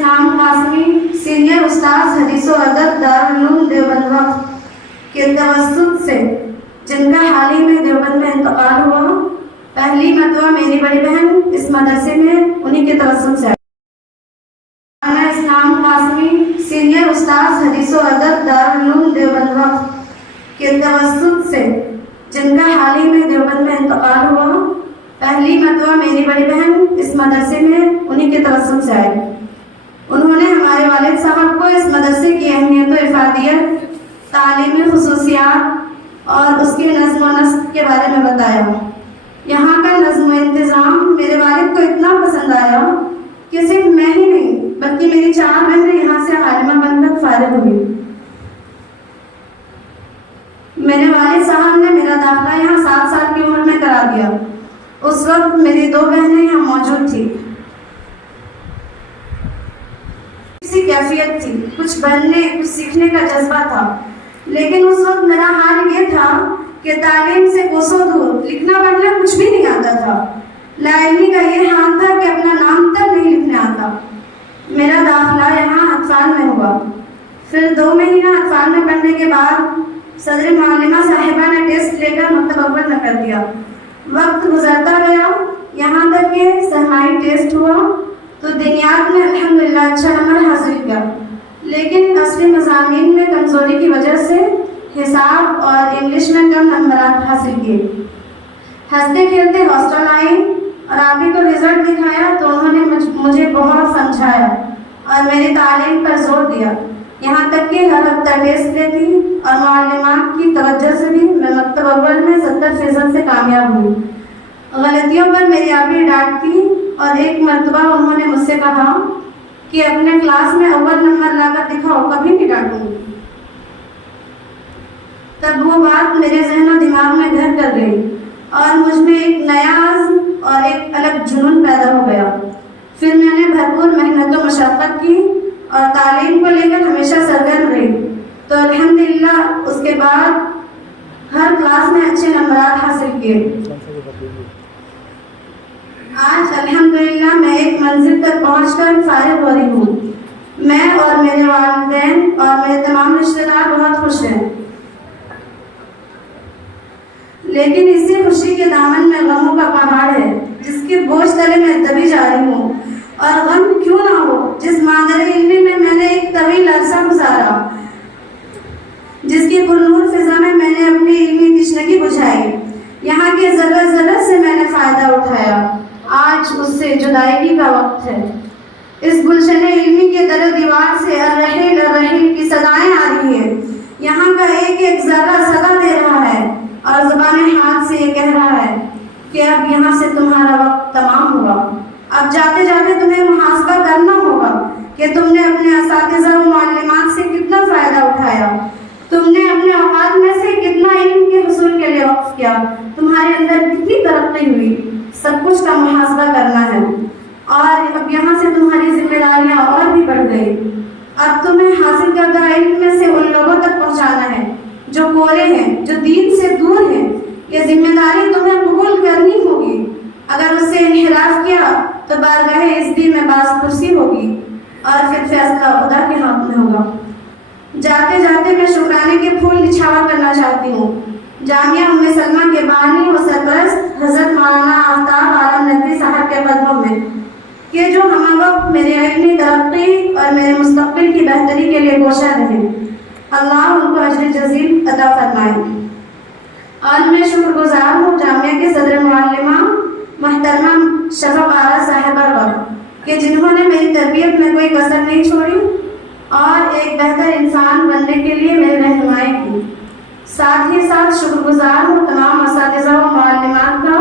اسلام Qasmi senior استاذ حدیث و ادب دارالعلوم دیوبند وقت کے توسط سے، جن کا حال ہی میں دیوبند میں انتقال ہوا، پہلی مرتبہ میری بڑی بہن اس مدرسے میں انہی کے توسط سے اسلام قاسمی سینئر استاذ حدیث و ادب دارالعلوم دیوبند وقت کے توسط سے، جن کا حال ہی میں دیوبند میں انتقال ہوا، پہلی مرتبہ میری بڑی بہن اس مدرسے میں انہی کے توسط سے آئی۔ انہوں نے ہمارے والد صاحب کو اس مدرسے کی اہمیت و افادیت، تعلیمی خصوصیات اور اس کی نظم و نسق کے بارے میں بتایا۔ یہاں کا نظم و انتظام میرے والد کو اتنا پسند آیا کہ صرف میں ہی نہیں بلکہ میری 4 بہنیں یہاں سے عالمہ بن کر فارغ ہوئی۔ میرے والد صاحب نے میرا داخلہ یہاں 7 سال کی عمر میں کرا دیا۔ اس وقت میری 2 بہنیں یہاں موجود تھیں۔ کسی کیفیت تھی، کچھ بننے، کچھ سیکھنے کا جذبہ تھا، لیکن اس وقت میرا حال یہ تھا کہ تعلیم سے کوسوں دور، لکھنا پڑھنا کچھ بھی نہیں آتا تھا۔ لا علمی کا یہ حال تھا کہ اپنا نام تک نہیں لکھنے آتا۔ میرا داخلہ یہاں اطفال میں ہوا۔ پھر 2 مہینہ اطفال میں پڑھنے کے بعد صدر معلمہ صاحبہ نے ٹیسٹ لے کر مکتب اول میں کر دیا۔ وقت گزرتا گیا، یہاں تک کہ سرمائی ٹیسٹ ہوا تو دنیات میں الحمدللہ اچھا نمبر حاصل کیا، لیکن اصلی مضامین میں کمزوری کی وجہ سے حساب اور انگلش میں کم نمبرات حاصل کیے۔ ہنستے کھیلتے ہاسٹل آئی اور آپ ہی کو رزلٹ دکھایا تو انہوں نے مجھے بہت سمجھایا اور میری تعلیم پر زور دیا، یہاں تک کہ ہر ہفتہ ٹیسٹ لیتی اور معلمات کی توجہ سے بھی میں مکتب اول میں 70% سے کامیاب ہوئی۔ غلطیوں پر میری آپ ہی ڈانٹتی اور ایک مرتبہ انہوں نے مجھ سے کہا کہ اپنے کلاس میں اول نمبر لا کر دکھاؤ، کبھی نہیں ڈانٹوں گی۔ تب وہ بات میرے ذہن و دماغ میں گھر کر گئی اور مجھ میں ایک نیا عزم اور ایک الگ جنون پیدا ہو گیا۔ پھر میں نے بھرپور محنت و مشقت کی اور تعلیم کو لے کر ہمیشہ سرگرم رہی، تو الحمدللہ اس کے بعد ہر کلاس میں اچھے نمبرات حاصل کیے۔ آج الحمدللہ میں ایک منزل تک پہنچ کر فارغ ہو رہی ہوں۔ میں اور میرے والدین اور میرے تمام رشتہ دار بہت خوش ہیں، لیکن اسی خوشی کے دامن میں غموں کا پہاڑ ہے جس کے بوجھ تلے میں دبی جا رہی ہوں۔ اور غم کیوں نہ ہو جس مادر علمی میں نے ایک طویل عرصہ گزارا، جس کی پرنور فضا میں نے اپنی علمی تشنگی بجھائی، یہاں کے ذرہ ذرہ سے میں نے فائدہ اٹھایا۔ آج اس سے جدائیگی کا وقت ہے۔ اس گلشن علمی کے در و دیوار سے الرحیل الرحیل کی صدائیں آ رہی ہیں۔ یہاں کا ایک ایک ذرہ صدا دے رہا ہے اور زبان حال سے یہ کہہ رہا ہے کہ اب یہاں سے تمہارا وقت تمام ہوگا۔ اب جاتے جاتے تمہیں محاسبہ کرنا ہوگا کہ تم نے اپنے اساتذہ و معلمات سے کتنا فائدہ اٹھایا، تم نے اپنے اوقات میں سے کتنا علم کے حصول کے لیے وقف کیا، تمہارے اندر کتنی ترقی ہوئی، سب کچھ کا محاسبہ کرنا ہے۔ اور اب یہاں سے تمہاری ذمہ داریاں اور بھی بڑھ گئی۔ اب تمہیں حاصل کردہ علم میں سے ان لوگوں تک پہنچانا ہے جو کورے ہیں، جو دین سے دور ہیں۔ یہ ذمہ داری تمہیں قبول کرنی ہوگی۔ اگر اس سے انحراف کیا تو بارگاہ اس دین میں باز پرسی ہوگی اور پھر فیصلہ خدا کے ہاتھ میں ہوگا۔ جاتے جاتے میں شکرانے کے پھول نچھاور کرنا چاہتی ہوں جامعہ ام سلمہ کے بانی و سرپرست حضرت مولانا آفتاب عالم ندوی صاحب کے قدموں میں، کہ جو ہمہ وقت میرے علمی ترقی اور میرے مستقبل کی بہتری کے لیے کوشاں رہے۔ اللہ ان کو اجر جزیل عطا فرمائے۔ آج میں شکر گزار ہوں جامعہ کے صدر معلمہ محترمہ شفق آرا صاحبہ کا کہ جنہوں نے میری تربیت میں کوئی کسر نہیں چھوڑی اور ایک بہتر انسان بننے کے لیے میری رہنمائی کی۔ ساتھ ہی ساتھ شکر گزار ہوں تمام اساتذہ و معلمات کا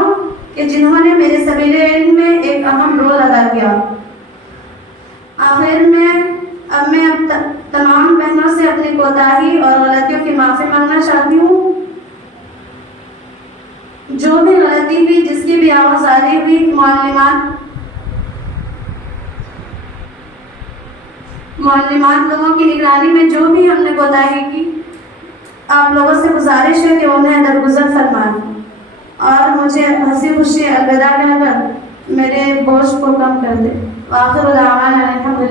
کہ جنہوں نے میرے سبیل علم میں ایک اہم رول ادا کیا۔ آخر میں اب تمام بہنوں سے اپنی کوتاہی اور غلطیوں کی معافی مانگنا چاہتی ہوں۔ جو بھی غلطی ہوئی، جس کی بھی آوازاری ہوئی، معلمات لوگوں کی نگرانی میں جو بھی ہم نے کوتاہی کی، آپ لوگوں سے گزارش ہے کہ انہیں درگزر فرمائیں اور مجھے ہنسی خوشی الوداع کہہ کر میرے بوجھ کو کم کر دے۔ وآخر دعوانا الحمدللہ۔